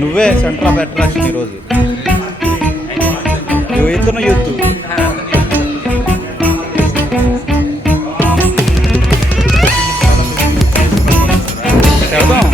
నువ్వే centre of attraction ఈరోజు. ఇతను యూత్ వెళ్దాం.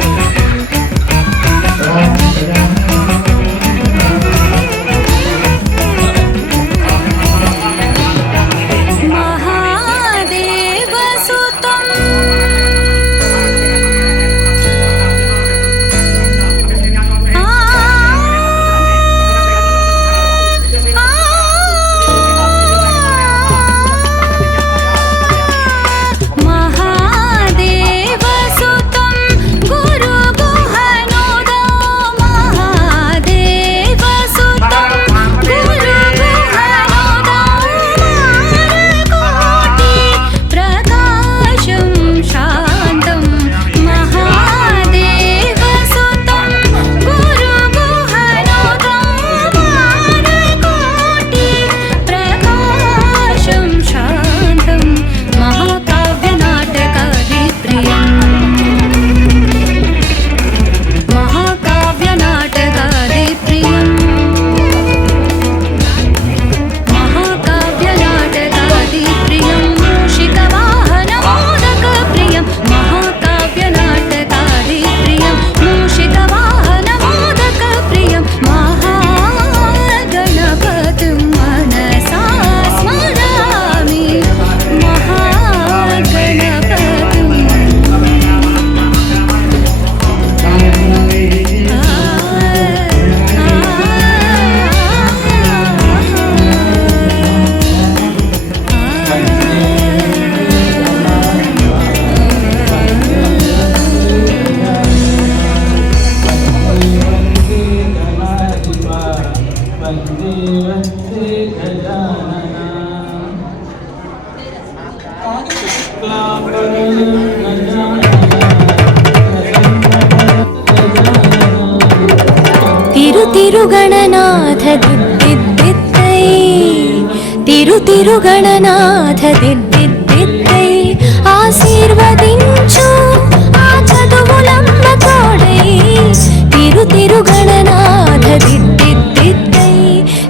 తిరుగణనాథ దిద్దిద్దై తిరుగణనాథ దిద్దిద్దై ఆశీర్వదించు ఆ చదువులమ్మ తోడై తిరుగణనాథ దిద్దిద్దై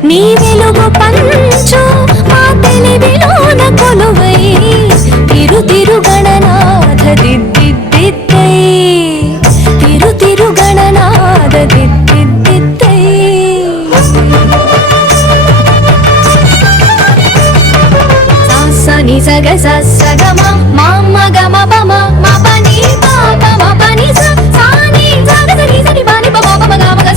నీ వెలుగు పంచు మా తెలివిలోన కొలువై తిరుగణనాథ దిద్దిద్దై తిరుగణనాథ దిద్దిద్దై సాని సగ సగమ మమ గమ పమ మపని పాప మపని సాని సగ సని సని బాని పమ పమ గమ గ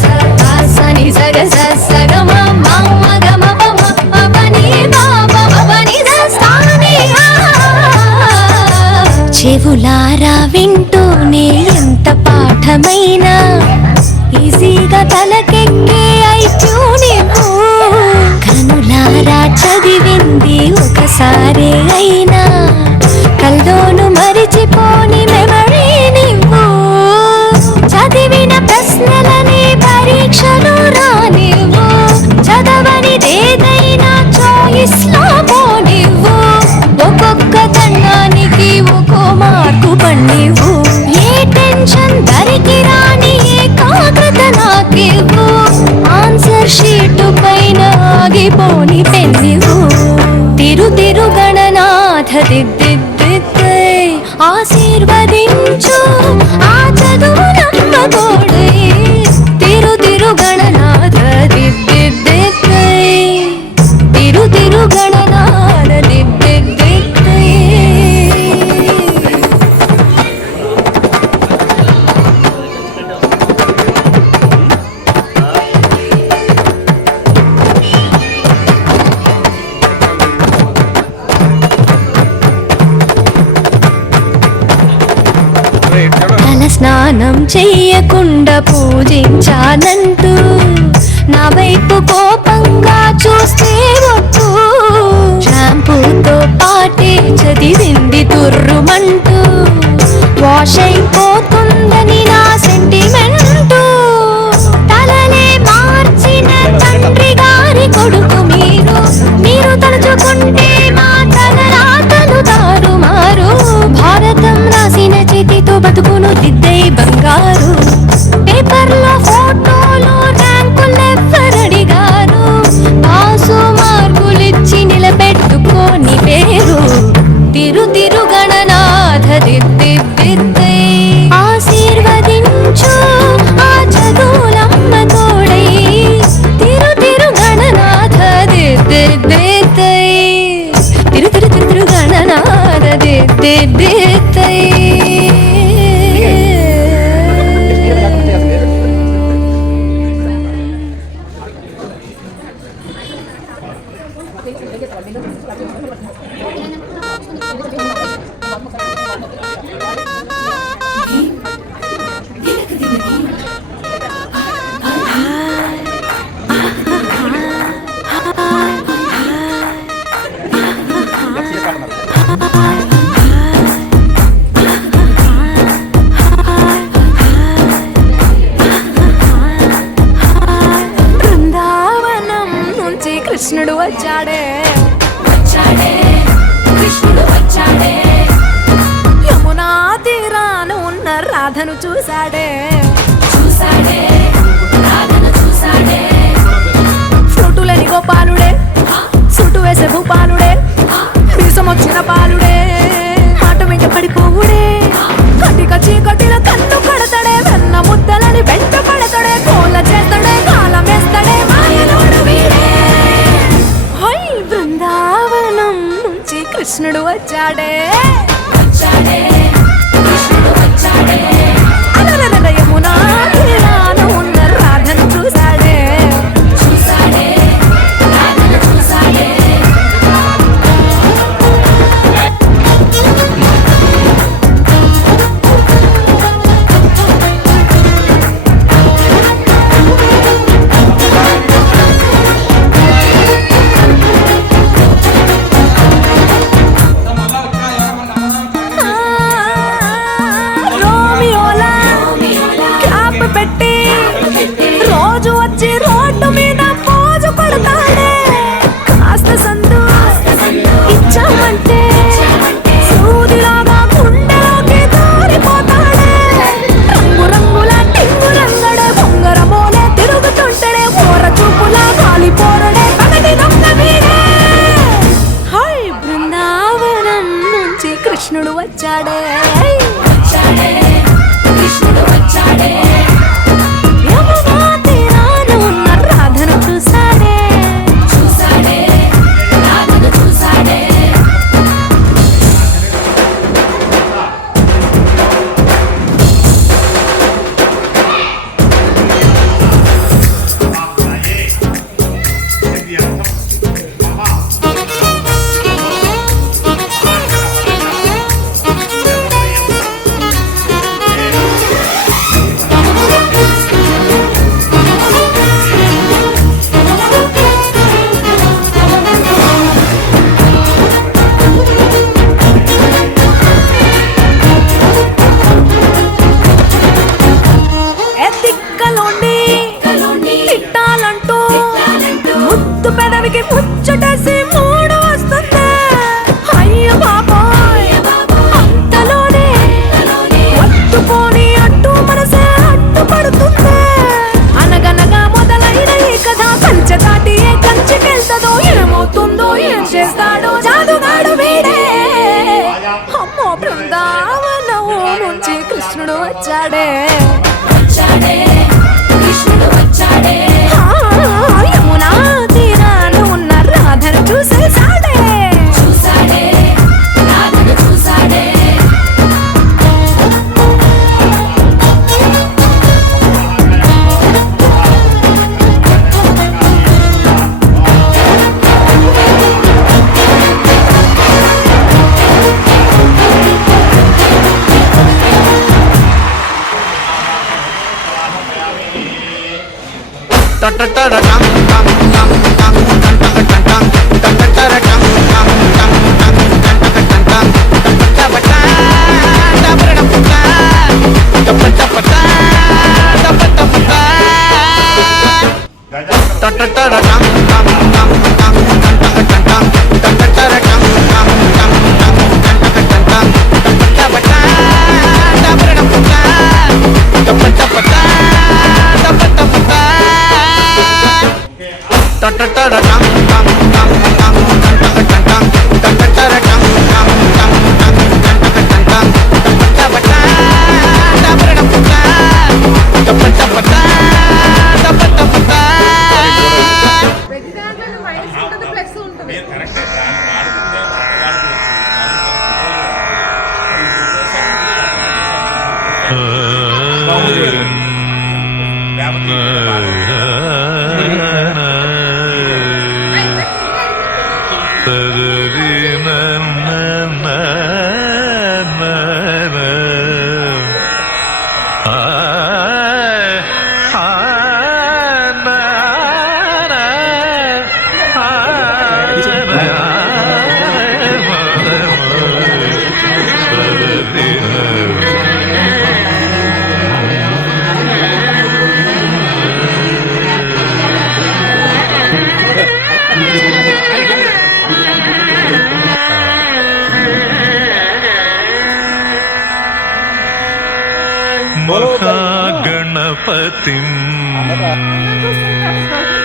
సాని సగ సగమ మమ గమ పమ మపని పాప మపని సాని చెవులారా వింటూనే ఎంత పాఠమైనా ఈజీగా తలకెక్కే ఐక్యూ నీవు కనులారా చదివింది ఒకసారి అయినా కల్లోను మరిచిపోని మెమరీ నీవు చదివిన ప్రశ్నలని పరీక్షలు రానివ్వు చదవనిదేదైనా చాయిస్ లో పోనివ్వు ఒక్కొక్క కన్నానికి ఒక్కో మార్కు పండివు ఏ టెన్షన్ దరికి రాని ఏకాగ్రత నాకివ్వు ఆన్సర్ షీటు పైన ఆగిపోని పెన్నివు తిరుగణనాథ దిద్దిద్దై ఆశీర్వదించు ఆ చదువు తెలియకుండా పూజించానంటూ నా వైపు కోపంగా చూస్తే ఒట్టు షాంపూతో పాటే చదివింది తుర్రుమంటూ వాష్ అయిపోతుందని నా సెంటిమెంటు తలలే మార్చిన తండ్రి గారి కొడుకు మీరు తలుచుకుంటే మా తలరాతలు తారుమారు భారతం రాసిన చేతితో బతుకును దిద్దే బంగారు పేపర్లో ఫోటోలు ర్యాంకులెవ్వరడిగారు పాసు మార్కులిచ్చి నిలబెట్టుకోని పేరు తిరు గణనాథ దిద్దిద్దే ఆశీర్వదించు ఆ చదువులమ్మ తోడై తిరు గణనాథ దిద్దిద్దే తిరు గణనాథ దిద్దిద్దే కృష్ణుడు వచ్చాడే కృష్ణుడు వచ్చాడే యమునా తీరాన ఉన్న రాధను చూసాడే రాధను చూసాడే ఫ్రూటులని గోపాలుడే సుట్టు వేసే భూపాలుడే మీసమొచ్చిన పాలుడే మాట వెంట పడిపోవుడే కటిక చీకటిల కన్ను కడతాడే వెన్న ముద్దలని వెంట పడతాడే కోల చేస్తాడే కాలం వేస్తాడే మాయలోడు వీడే బృందావనం నుంచి కృష్ణుడు వచ్చాడే కృష్ణుడు వచ్చాడే యమునా తీరాన ఉన్న రాధను చూసాడే రాధను చూసాడే కృష్ణుడు వచ్చాడే కృష్ణుడు వచ్చాడే యమునా తీరాన ఉన్న రాధను చూసాడే రాధను చూసాడే ముచ్చటేసి మూడు వస్తుంది అయ్య బాబోయ్ అంతలోనే పట్టుకొని అట్టు మనసే అడ్డుపడుతుంది అనగనగా మొదలైన ఈ కథ కంచె దాటి ఏ కంచెకెళ్తదో ఏమవుతుందో ఏం చేస్తాడో జాదుగాడు వీడే అమ్మో బృందావనం నుంచి కృష్ణుడు వచ్చాడే కృష్ణుడు వచ్చాడే యమునా తీరాన ఉన్న రాధను చూసేసాడే రాధను చూసాడే महागणपतिं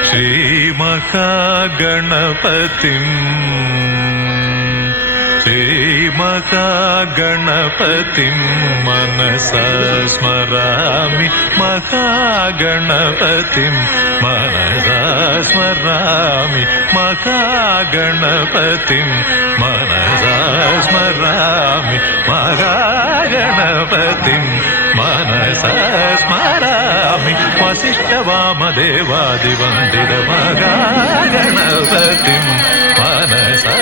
श्रीमहागणपतिं श्रीमहागणपतिं मनसा स्मरामि महागणपतिं मनसा स्मरामि महागणपतिं मनसा स्मरामि महागणपतिं मनसा स्मरामि वसिष्ठवामदेवादिवन्दितमहागणपतिं मनसा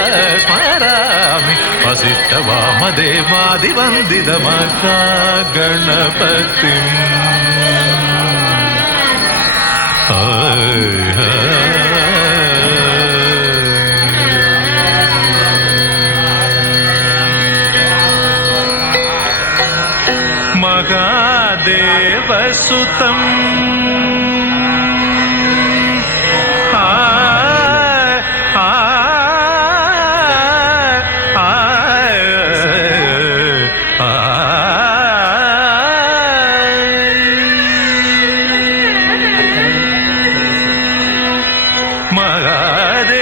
स्मरामि वसिष्ठवामदेवादिवन्दितमहागणपतिं महादेवसुतम्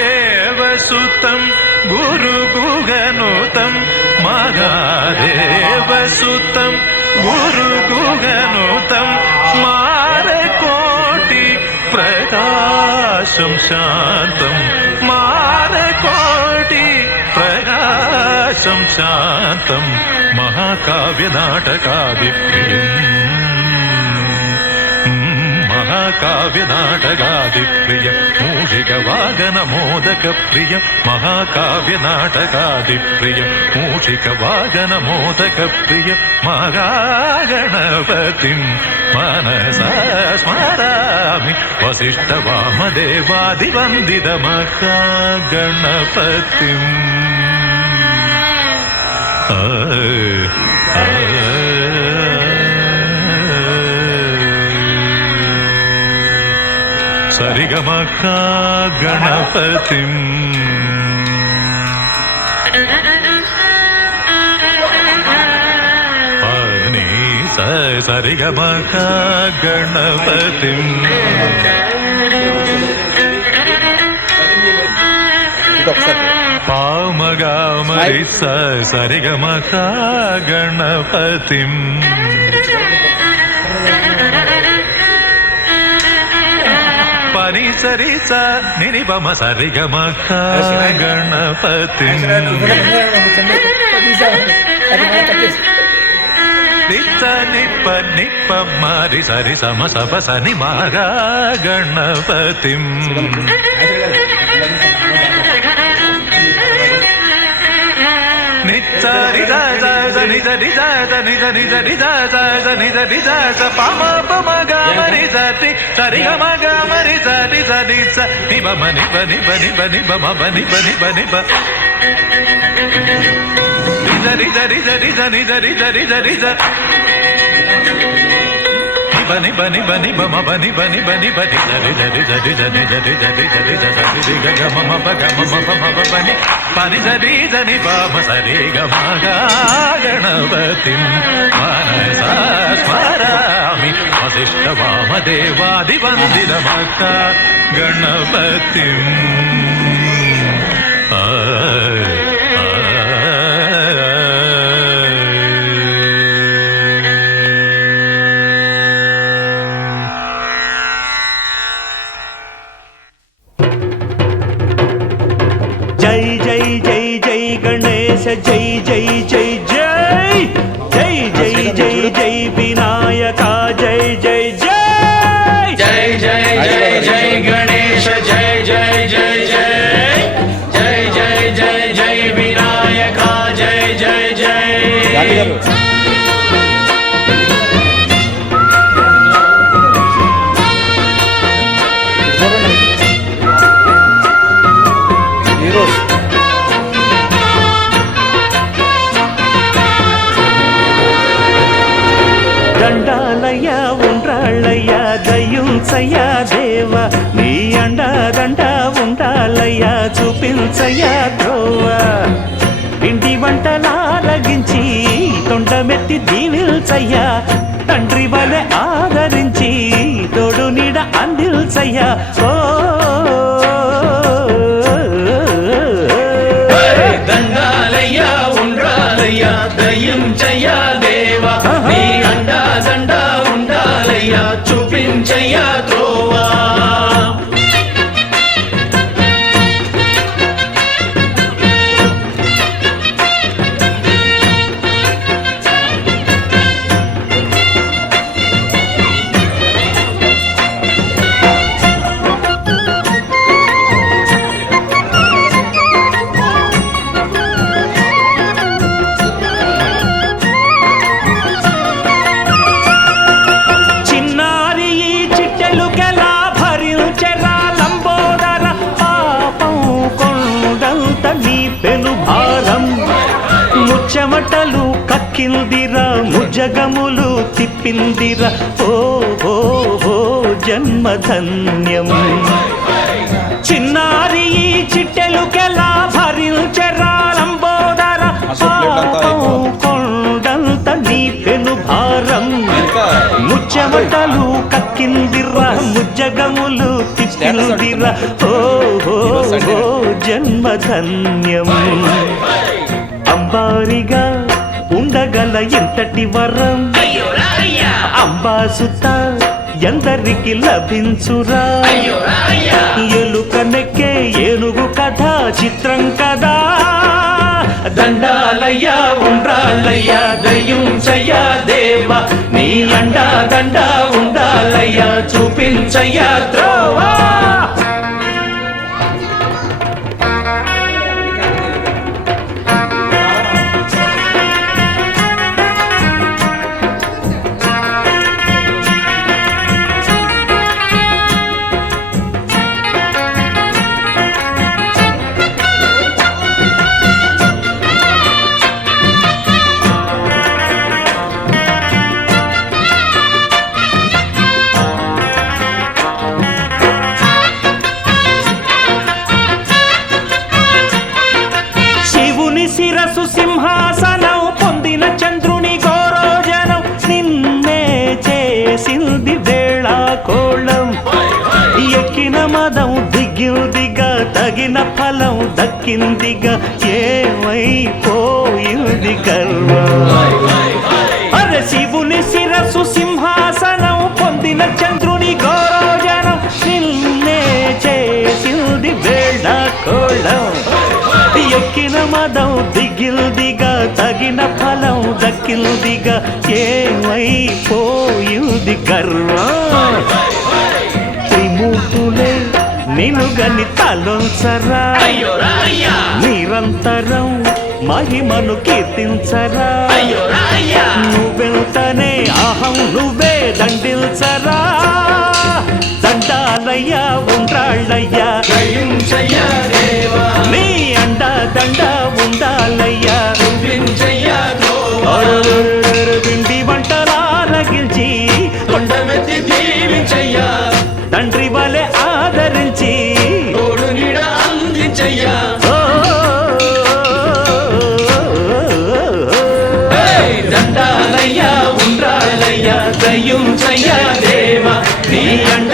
महादेवसुतं गुरुगुहनुतं महादेवसुतं गुरुगुहनुतं मारकोटि प्रकाशं शान्तं मारकोटि प्रकाशं शान्तं महाकाव्यनाटकादिप्रियम् महाकाव्यनाटकादिप्रिय मूषिकवागनमोदकप्रिय महाकाव्यनाटकादिप्रिय मूषिकवागनमोदकप्रिय महागणपतिं मनसा स्मरामि वसिष्ठवामदेवादिवन्दितमहागणपतिम् सरिगमहागणपतिं पानि सरिगमहागणपतिं पामगामरि सरिगमहागणपतिं परि सरि स निनि पम सरि ग म ख गणपति नित्त निप्प निप्प मारि सरि सम सप सनि मा ग गणपति नित्सरि द नि द नि द नि द नि द नि द नि द नि द प म प म ग म रि स ति सरि ग म ग म रि स ని స ని బ మ ని బ ని బ ని బ ని బ మ బ ని బ ని బ ని బ రి జ రి జ రి జ రి జ రి జ రి జ రి జ బని బని బని బమ బని బని బని బని జరి జరి జరి జరి జరి జరి జరి జరి జరి గ మమ ప గ మమ ప మమ బని పని జరి జని పమ సరి గ మ గ గణపతిం మనస స్మరామి వసిష్ఠ వామదేవాది వందితమత గణపతిం జై జై జై జై గణేశ జై జై జై జై జై జై జై జై వినాయక జై జై జై జై జై జై జై గణేశ జై జై జై జై జై జై జై జై వినాయక జై జై జై దండాలయ్య ఉండ్రాళ్ళయ్య దయ్యుంచయ్య దేవ నీ అండదండ ఉండాలయ్య చూపించయ్య త్రోవ ఇంటి వంటలారగించి తొండమెత్తి దీవిల్చయ్య తండ్రి వలె ఆదరించి తోడు నీడ అందిల్చయ్య ఓ దండాలయ్య ఉండ్రాలయ్య దయ్యుంచయ్య దేవ నీ అండా దండ ఉండాలయ్య చూపించయ్య త్రోవా చెమటలు కక్కిందిరా ముజగములు తిప్పిందిరా ఓ ఓ ఓ జన్మధన్యం చిన్నారి ఈ చిట్టెలుకెలా భరించెరా లంబోదర పాపం కొండంత నీ పెను భారం ముచ్చెమటలు కక్కిందిరా ముజగములు తిప్పిందిరా ఓ ఓ ఓ జన్మధన్యం అంబారిగా ఉండగల ఎంతటి వరం అంబాసుత ఎందరికి లభించురా ఎలుకనెక్కే ఏనుగు కథ చిత్రం కదా దండాలయ్య ఉండ్రాళ్ళయ్య దయ్యుంచయ్య దేవ నీ అండా దండ ఉండాలయ్య చూపించయ్య త్రోవా శిరసు సింహాసనం పొందిన చంద్రుని గౌరోజనం నిన్నే చేసింది వేళ కోళం ఎక్కిన మదం దిగిందిగా తగిన ఫలం దక్కిందిగా ఏమైపోయింది గర్వం అరే శివుని శిరసు సింహాసనం పొందిన చంద్రుని గౌరోజనం నిన్నే చేసింది వేళ కోళం ఎక్కిన మదం దిగిల్దిగా తగిన ఫలం దక్కిల్దిగా ఏమైపోయింది గర్వం త్రిమూర్తులే నిలుగని తలొంచరా నిరంతరం మహిమను కీర్తించరా నువ్వెంతనే అహం నువ్వే దండిల్చరా దండాలయ్య ఉండ్రాళ్ళ నీ అండ